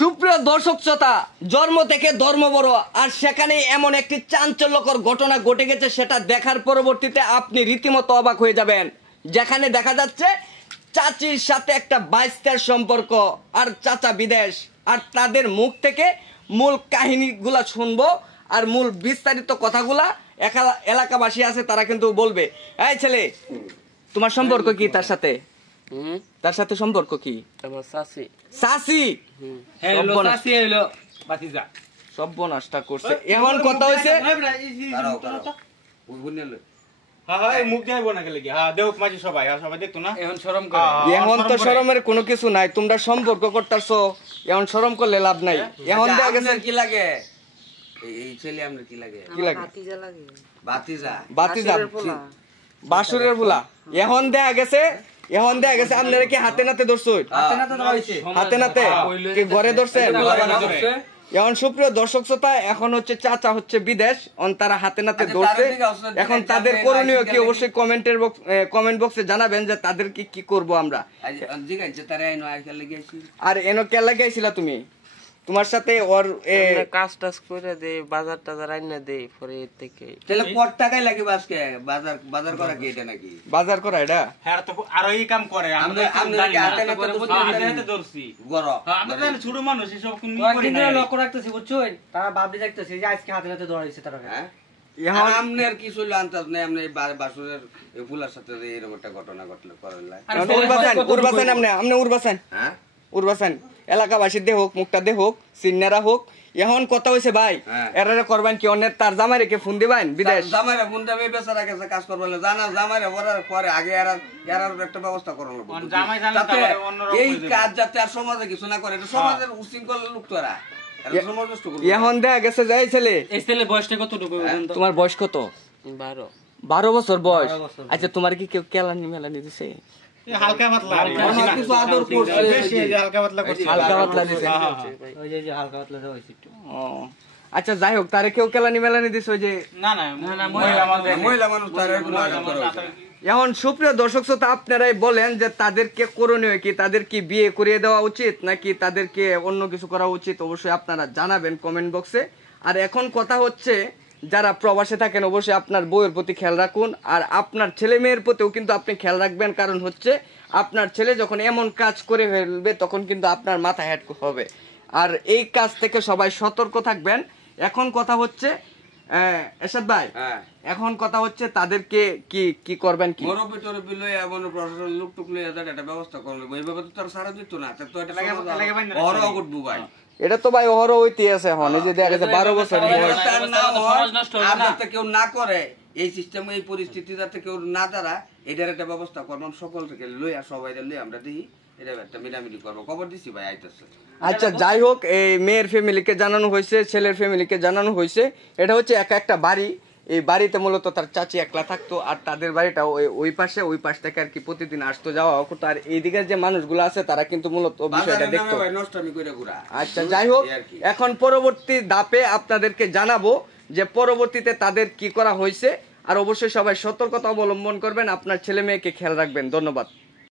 সুপ্রিয় দর্শক শ্রোতা, জন্ম থেকে ধর্ম বড়, আর সেখানে এমন একটি চাঞ্চল্যকর ঘটনা ঘটে গেছে, সেটা দেখার পরবর্তীতে আপনি রীতিমতো অবাক হয়ে যাবেন। যেখানে দেখা যাচ্ছে চাচির সাথে একটা বাইস্তার সম্পর্ক, আর চাচা বিদেশ, আর তাদের মুখ থেকে মূল কাহিনীগুলা শুনবো, আর মূল বিস্তারিত কথাগুলা এলাকাবাসী আছে তারা কিন্তু বলবে। এই ছেলে, তোমার সম্পর্ক কি তার সাথে? তার সাথে সম্পর্ক কি? আমার চাচি। চাচি? হ্যালো চাচি, হ্যালো বাতিজা। সর্বনাশটা করছে। এখন কথা হইছে এখন তো শরমের কোনো কিছু নাই, তোমরা সম্পর্ক করতেছো, এখন শরম করলে লাভ নাই। এখন দেখা গেছে কি লাগে এই ছেলে, আমরা কি লাগে? কি লাগে? ভাতিজা লাগে। বাতিজা। বাতিজা, বাসুরের পোলা। এখন দেখা গেছে আপনারা কি হাতে নাতে ধরছো? হাতে নাতে কি ঘরে ধরছেন? এখন সুপ্রিয় দর্শক শ্রোতা, এখন হচ্ছে চাচা হচ্ছে বিদেশ, তারা হাতে নাতে ধরছে। এখন তাদের করণীয় কি অবশ্যই কমেন্ট বক্সে জানাবেন যে তাদের কি করব আমরা। আর এনো কে লাগাইছিলা তুমি? তোমার সাথে ওর কাজ টাজ করে দে, বাজার টাজার আইনা দে, পরে থেকে তাহলে কত টাকাই লাগে আজকে বাজার করা কি? এটা নাকি বাজার করা? এটা হ্যাঁ তো আর এই কাম করে। আমরা কি হাতে নাতে ধরছি গর? আমরা জানি ছোট মানুষ, এসব কোন লক্ষ্য রাখতেছি, বুঝছো? তারা ভাবতে দেখতেছে যে আজকে হাতে হাতে ধরাইছে তারা। হ্যাঁ, আমনের কি ছিল আন্তাজ নেই? আমনে বাসুরের ফুলার সাথে এরকম একটা ঘটনা ঘটলো করলা। উর্বাসান উর্বাসান এলাকাবাসী দে হোক, মুখটা দে হোক, সিনিয়ররা হোক। এখন কথা হইছে ভাই, এরারে করবেন কি? অন্যের তার জামাইরে কে ফোন দিবেন? বিদেশ জামাইরে ফোন দেবে, বেচারা কাছে কাজ করবে জানা, জামাইরে পরে আগে এরার একটা ব্যবস্থা করানো এই কাজ যাতে আর সমাজে কিছু না করে। এটা সমাজের উশৃঙ্খল লোক তো এরা। এখন দেখা গেছে যে এই ছেলে, এই ছেলে বয়সটা কতটুকু? তোমার বয়স কত? 12 বছর বয়স। আচ্ছা, তোমার কি কেউ কেলানি মেলানি দিছে? হালকা পাতলা কিছু আদর করছে, হালকা পাতলা করছে, হালকা পাতলা দিছে। ওই যে হালকা পাতলা হইছে একটু। আচ্ছা, যাই হোক, তারে কেউ কেলানি মেলানি দিছে? ওই যে না মহিলা মানুষ তার এগুলো আগে করে। এখন সুপ্রিয় দর্শক শ্রোতা, আপনারাই বলেন যে তাদেরকে করণীয় কি? তাদের কি বিয়ে করিয়ে দেওয়া উচিত, নাকি তাদেরকে অন্য কিছু করা উচিত? অবশ্যই আপনারা জানাবেন কমেন্ট বক্সে। আর এখন কথা হচ্ছে, যারা প্রবাসে থাকেন অবশ্যই আপনার বউয়ের প্রতি খেয়াল রাখুন, আর আপনার ছেলে মেয়ের প্রতিও কিন্তু আপনি খেয়াল রাখবেন। কারণ হচ্ছে আপনার ছেলে যখন এমন কাজ করে ফেলবে, তখন কিন্তু আপনার মাথা হ্যাট হবে। আর এই কাজ থেকে সবাই সতর্ক থাকবেন। এখন কথা হচ্ছে এরশাদ ভাই, এখন কথা হচ্ছে তাদেরকে কি করবেন? কি মুরব্বি টরব্বি লই এমন প্রশাসন লোক টুক লই এটা ব্যবস্থা করলে এইভাবে তো তার সারা দিত না। তো এটা বড় গুডবু ভাই, এটা তো ভাই ওহরও হইতে আছে। এখন এই যে দেখা গেছে 12 বছর বয়স, যাতে কেউ না করে এই সিস্টেম, এই পরিস্থিতি যাতে কেউ না দাঁড়া, এটার একটা ব্যবস্থা করবো সকল থেকে লইয়া সবাই লই আমরা দেখি এটা একটা মিলামিলি করবো। খবর দিছি ভাই আইতেছে। আচ্ছা, যাই হোক, এই মেয়ের ফ্যামিলিকে জানানো হয়েছে, ছেলের ফ্যামিলিকে জানানো হয়েছে। এটা হচ্ছে একটা বাড়ি। এই বাড়িতে মূলত তার চাচি একলা থাকতো, আর তাদের বাড়িটা ওই পাশ থেকে আর কি প্রতিদিন আসতো যাওয়া হতো। আর এইদিকে যে মানুষগুলো আছে তারা কিন্তু মূলত বিষয়টা দেখতো। আচ্ছা, যাই হোক, এখন পরবর্তী ধাপে আপনাদেরকে জানাবো যে পরবর্তীতে তাদের কি করা হয়েছে। আর অবশ্যই সবাই সতর্কতা অবলম্বন করবেন, আপনার ছেলে মেয়েকে খেয়াল রাখবেন। ধন্যবাদ।